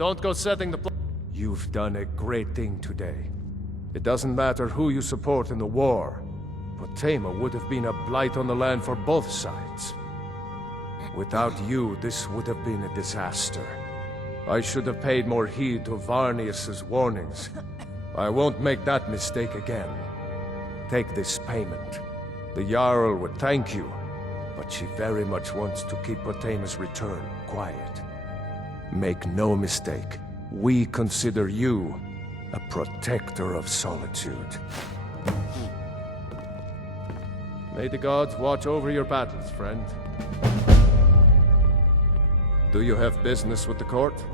Don't go setting the You've done a great thing today. It doesn't matter who you support in the war, but Tama would have been a blight on the land for both sides. Without you, this would have been a disaster. I should have paid more heed to Varnius's warnings. I won't make that mistake again. Take this payment. The Jarl would thank you, but she very much wants to keep Potama's return quiet. Make no mistake, we consider you a protector of solitude. May the gods watch over your battles, friend. Do you have business with the court?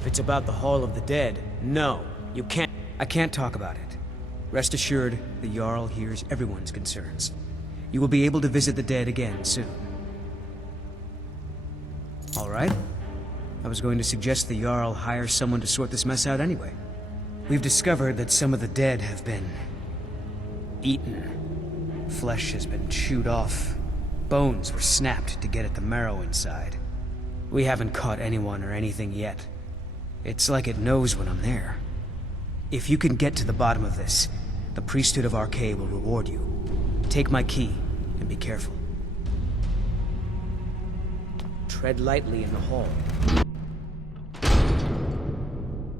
If it's about the Hall of the Dead, no, you can't. I can't talk about it. Rest assured, the Jarl hears everyone's concerns. You will be able to visit the dead again soon. All right? I was going to suggest the Jarl hire someone to sort this mess out anyway. We've discovered that some of the dead have been eaten. Flesh has been chewed off. Bones were snapped to get at the marrow inside. We haven't caught anyone or anything yet. It's like it knows when I'm there. If you can get to the bottom of this, the priesthood of Arcade will reward you. Take my key, and be careful. Tread lightly in the hall.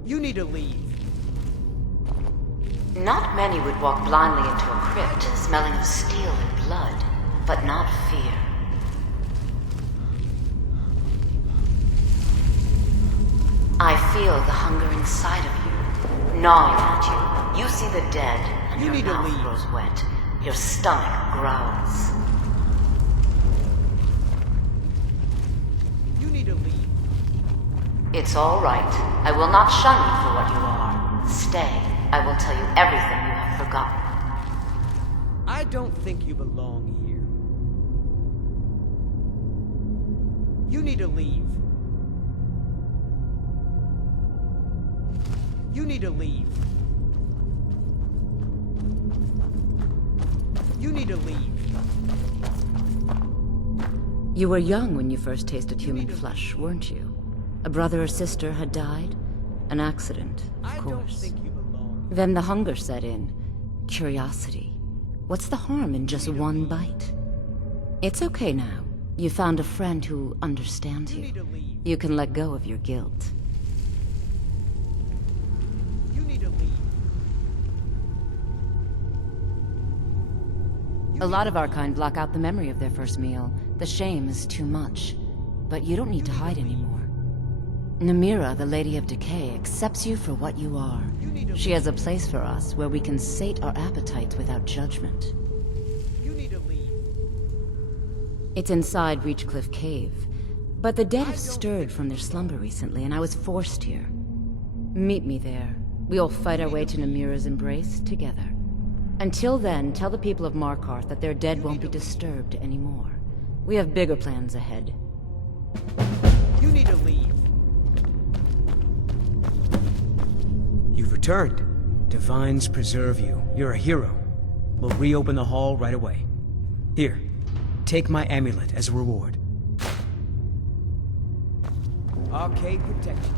You need to leave. Not many would walk blindly into a crypt, smelling of steel and blood, but not fear. I feel the hunger inside of you, gnawing at you. You see the dead, and your mouth grows wet. Your stomach growls. You need to leave. It's all right. I will not shun you for what you are. Stay. I will tell you everything you have forgotten. I don't think you belong here. You need to leave. You need to leave. You need to leave. You were young when you first tasted human flesh, weren't you? A brother or sister had died? An accident, of course. I don't think you belong. Then the hunger set in. Curiosity. What's the harm in just one bite? It's okay now. You found a friend who understands you. You can let go of your guilt. A lot of our kind block out the memory of their first meal. The shame is too much. But you don't need to hide anymore. Namira, the Lady of Decay, accepts you for what you are. She has a place for us where we can sate our appetites without judgment. It's inside Reachcliff Cave. But the dead have stirred from their slumber recently, and I was forced here. Meet me there. We'll fight our way to Namira's embrace together. Until then, tell the people of Markarth that their dead won't be disturbed anymore. We have bigger plans ahead. You need to leave. You've returned. Divines preserve you. You're a hero. We'll reopen the hall right away. Here, take my amulet as a reward. Arcade protection.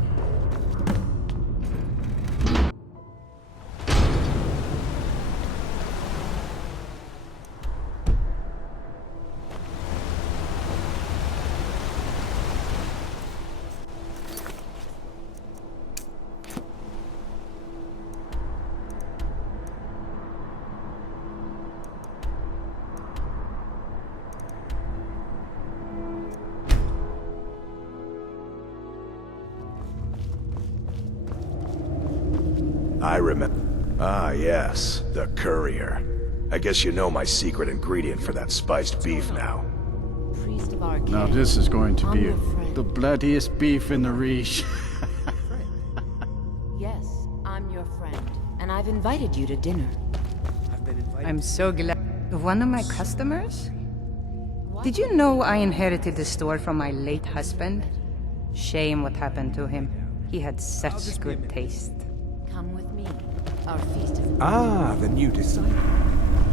I remember. Ah, yes, the courier. I guess you know my secret ingredient for that spiced beef now. Priest of Arcade. Now this is going to be I'm your friend. the bloodiest beef in the Reach. Yes, I'm your friend, and I've invited you to dinner. I'm so glad. One of my customers? Did you know I inherited the store from my late husband? Shame what happened to him. He had such good taste. Come with me. Our feast is... Ah, the new disciple.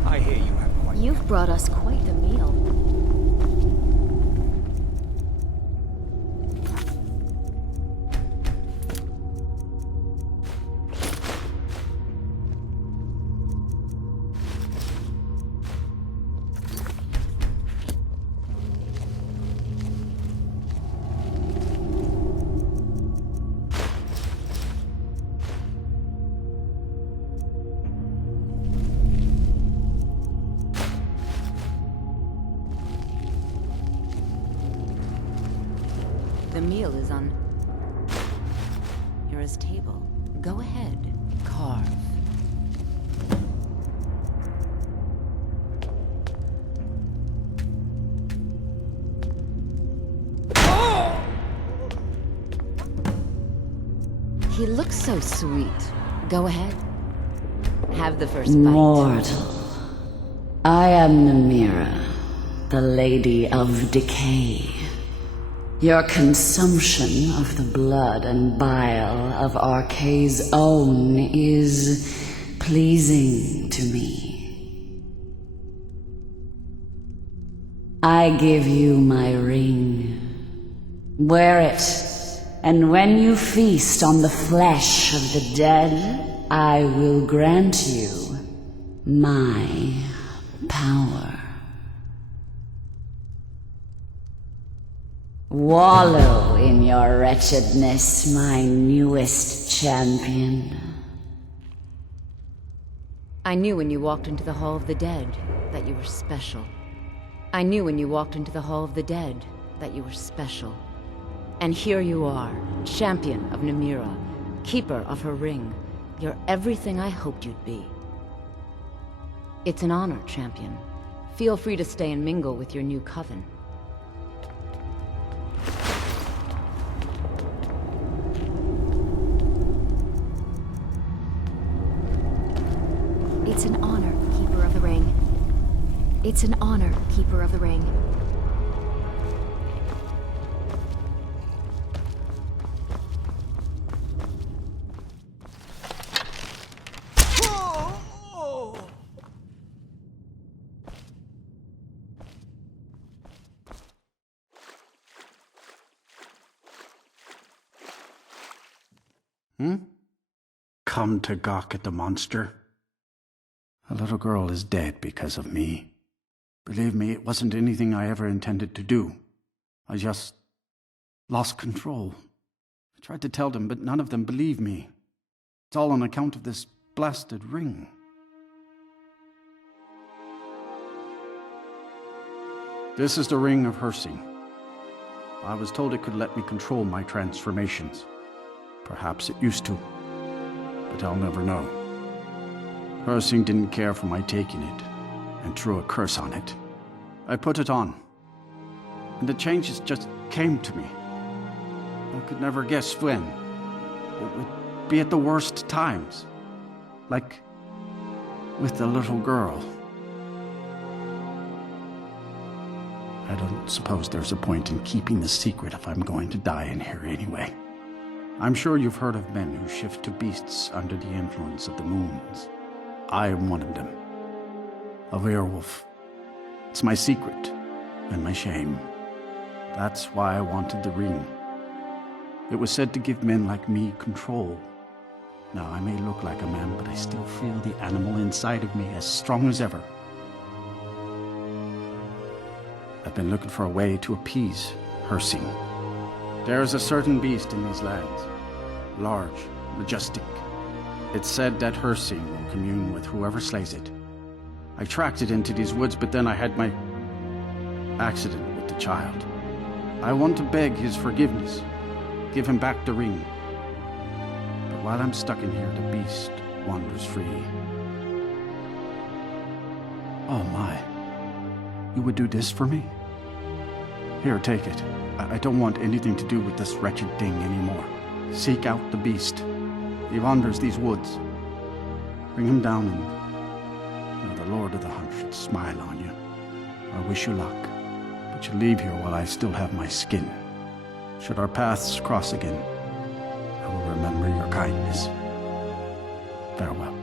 I hear you have quite... You've brought us quite a meal. The meal is on Mira's table. Go ahead, carve. He looks so sweet. Go ahead. Have the first bite. Mortal. I am Namira, the Lady of Decay. Your consumption of the blood and bile of Arkay's own is pleasing to me. I give you my ring. Wear it, and when you feast on the flesh of the dead, I will grant you my power. Wallow in your wretchedness, my newest champion. I knew when you walked into the Hall of the Dead that you were special. I knew when you walked into the Hall of the Dead that you were special. And here you are, champion of Namira, keeper of her ring. You're everything I hoped you'd be. It's an honor, champion. Feel free to stay and mingle with your new coven. It's an honor, Keeper of the Ring. It's an honor, Keeper of the Ring. Come to gawk at the monster. A little girl is dead because of me. Believe me, it wasn't anything I ever intended to do. I just lost control. I tried to tell them, but none of them believed me. It's all on account of this blasted ring. This is the ring of Hersing. I was told it could let me control my transformations. Perhaps it used to, but I'll never know. Hersing didn't care for my taking it, and threw a curse on it. I put it on, and the changes just came to me. I could never guess when. It would be at the worst times, like with the little girl. I don't suppose there's a point in keeping the secret if I'm going to die in here anyway. I'm sure you've heard of men who shift to beasts under the influence of the moons. I am one of them. A werewolf. It's my secret and my shame. That's why I wanted the ring. It was said to give men like me control. Now, I may look like a man, but I still feel the animal inside of me as strong as ever. I've been looking for a way to appease Hersing. There is a certain beast in these lands. Large, majestic. It's said that Hersing will commune with whoever slays it. I tracked it into these woods, but then I had my accident with the child. I want to beg his forgiveness, give him back the ring. But while I'm stuck in here, the beast wanders free. Oh my, you would do this for me? Here, take it. I don't want anything to do with this wretched thing anymore. Seek out the beast. He wanders these woods. Bring him down and the Lord of the Hunt should smile on you. I wish you luck, but you leave here while I still have my skin. Should our paths cross again, I will remember your kindness. Farewell.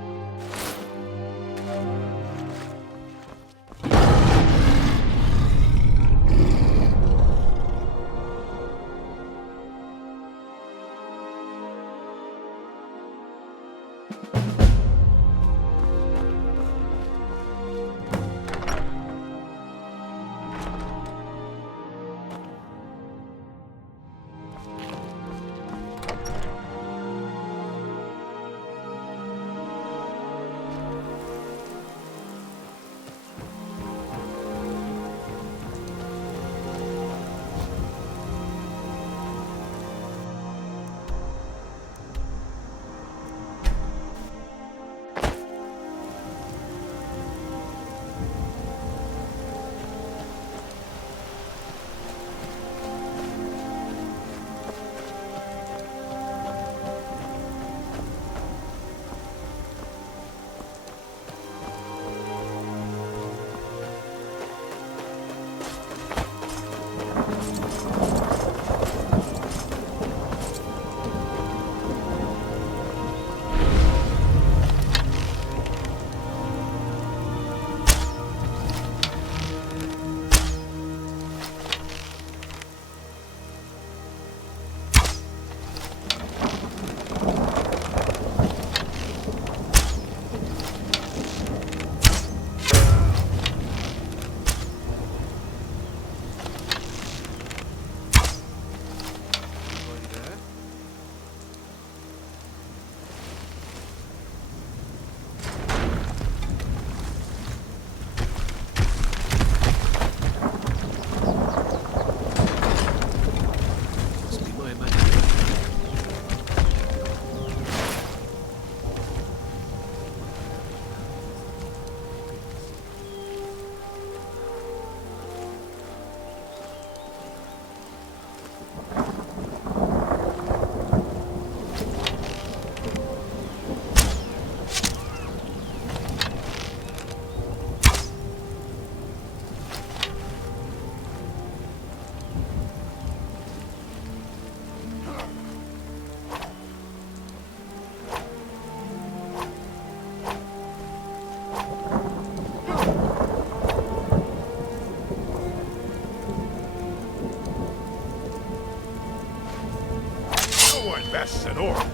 That's an orc.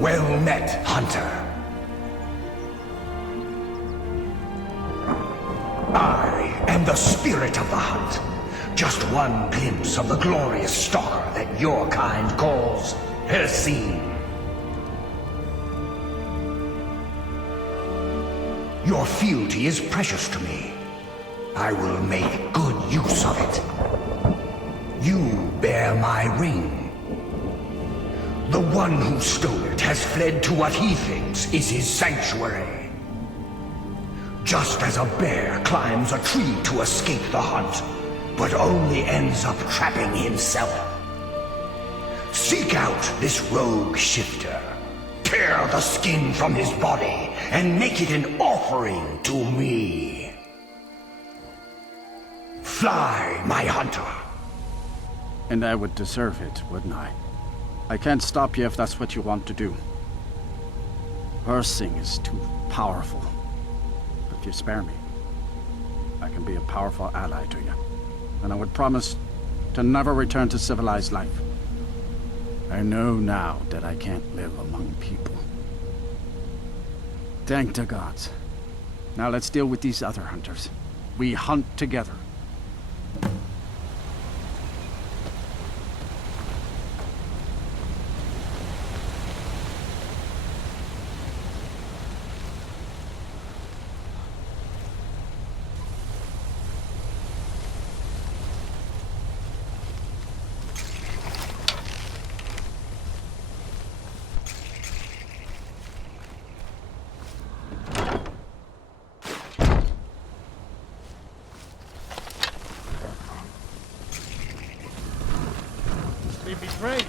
Well met, hunter. I am the spirit of the hunt. Just one glimpse of the glorious stalker that your kind calls Hercine. Your fealty is precious to me. I will make good use of it. You bear my ring. The one who stole it has fled to what he thinks is his sanctuary. Just as a bear climbs a tree to escape the hunt, but only ends up trapping himself. Seek out this rogue shifter. Tear the skin from his body and make it an offering to me. Fly, my hunter. And I would deserve it, wouldn't I? I can't stop you if that's what you want to do. Hercine is too powerful. But if you spare me, I can be a powerful ally to you. And I would promise to never return to civilized life. I know now that I can't live among people. Thank the gods. Now let's deal with these other hunters. We hunt together. Ray!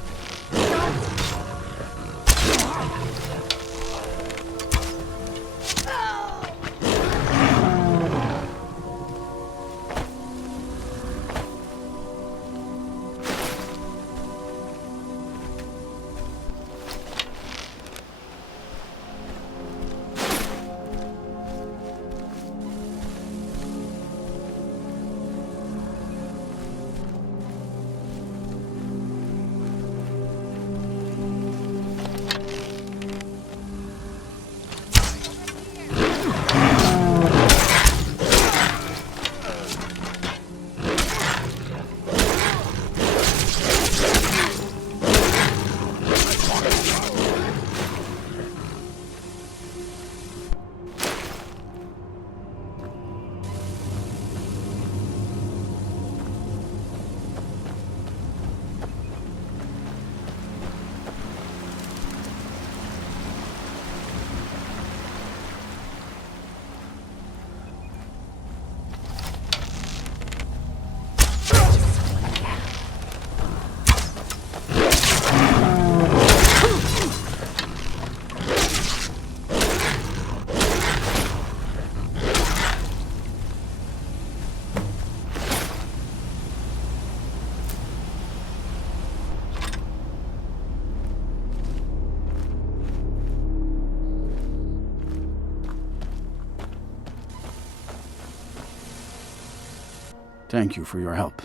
Thank you for your help.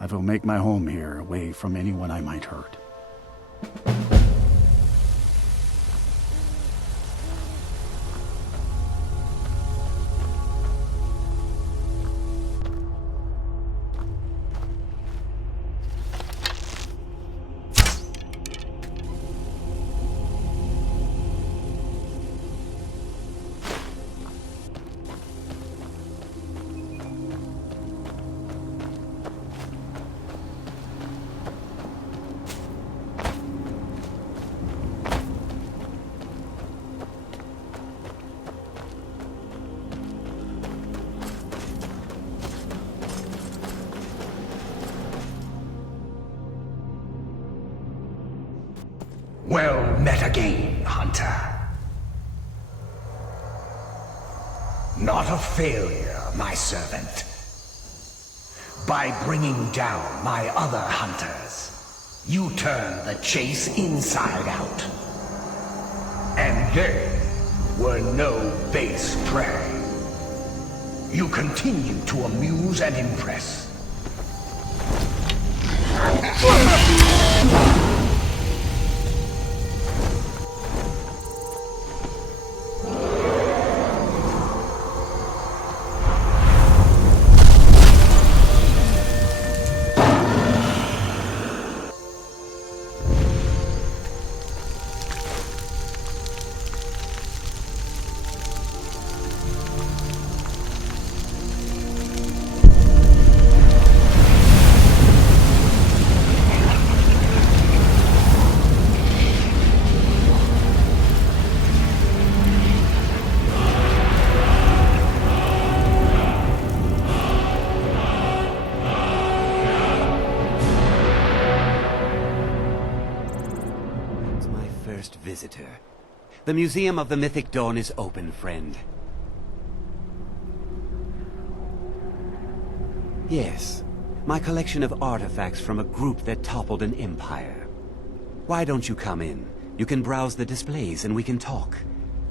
I will make my home here, away from anyone I might hurt. Well met again, Hunter. Not a failure, my servant. By bringing down my other hunters, you turn the chase inside out. And they were no base prey. You continue to amuse and impress. Visitor. The Museum of the Mythic Dawn is open, friend. Yes, my collection of artifacts from a group that toppled an empire. Why don't you come in? You can browse the displays and we can talk.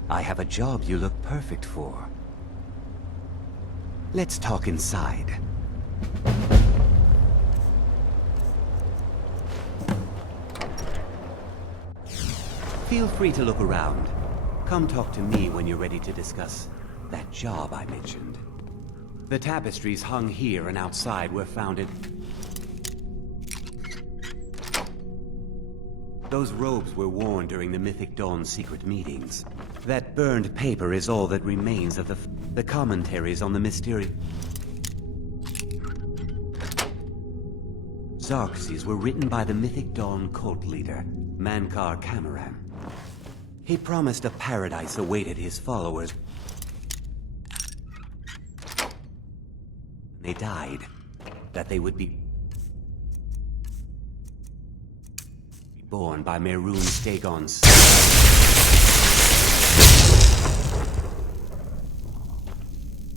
I have a job you look perfect for. Let's talk inside. Feel free to look around. Come talk to me when you're ready to discuss that job I mentioned. The tapestries hung here and outside were founded. Those robes were worn during the Mythic Dawn's secret meetings. That burned paper is all that remains of the commentaries on the mysterious Xerxes were written by the Mythic Dawn cult leader, Mankar Cameron. He promised a paradise awaited his followers. They died, that they would be... born by Mehrunes Dagon's...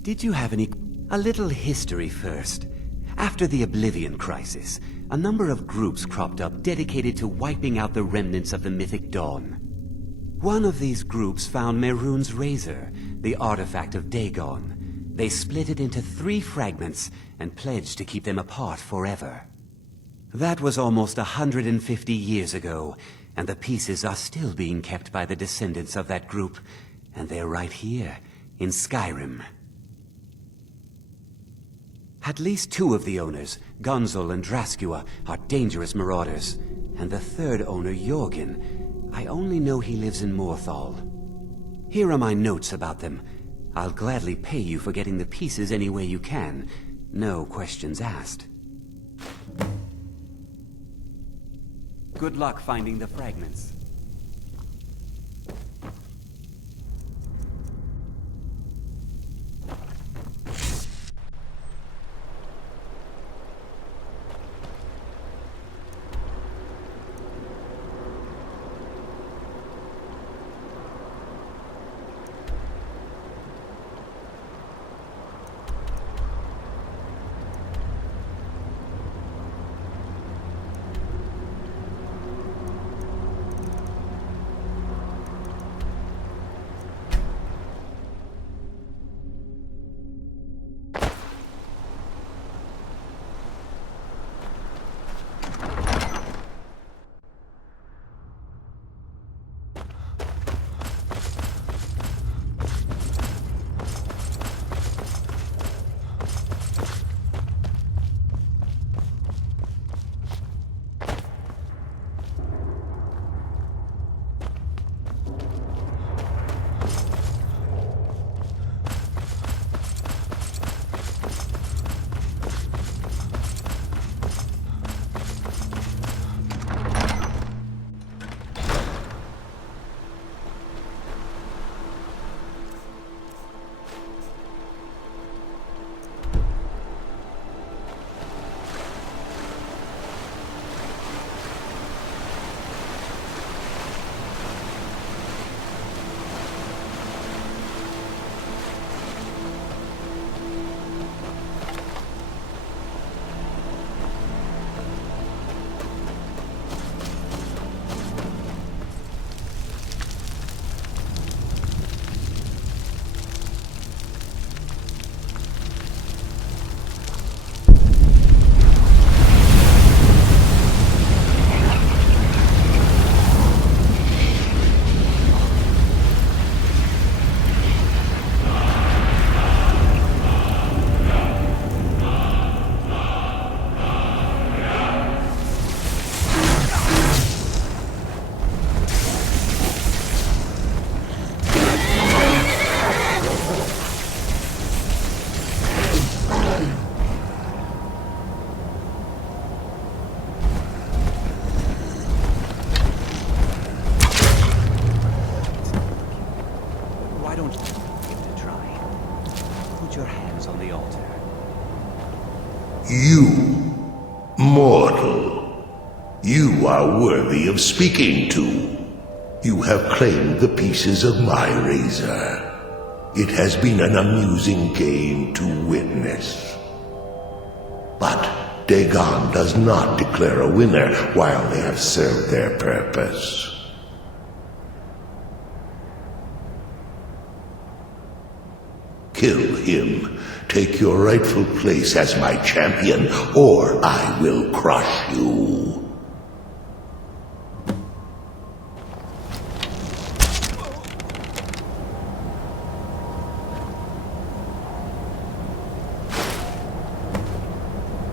Did you have any... A little history first. After the Oblivion Crisis, a number of groups cropped up dedicated to wiping out the remnants of the mythic Dawn. One of these groups found Mehrunes' razor, the artifact of Dagon. They split it into 3 fragments and pledged to keep them apart forever. That was almost 150 years ago, and the pieces are still being kept by the descendants of that group, and they're right here, in Skyrim. At least 2 of the owners, Gunzel and Draskua, are dangerous marauders, and the 3rd owner, Jorgen, I only know he lives in Morthal. Here are my notes about them. I'll gladly pay you for getting the pieces any way you can. No questions asked. Good luck finding the fragments. You, mortal, you are worthy of speaking to. You have claimed the pieces of my razor. It has been an amusing game to witness. But Dagon does not declare a winner while they have served their purpose. Kill him. Take your rightful place as my champion, or I will crush you.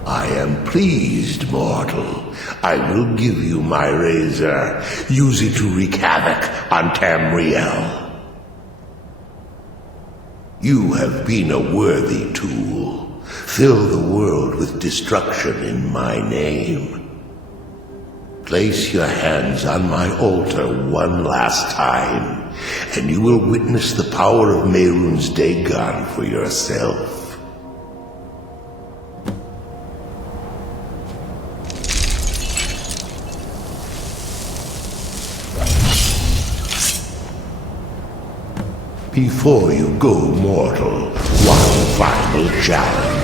I am pleased, mortal. I will give you my razor. Use it to wreak havoc on Tamriel. You have been a worthy tool. Fill the world with destruction in my name. Place your hands on my altar one last time, and you will witness the power of Mehrunes Dagon for yourself. Before you go, mortal, one final challenge.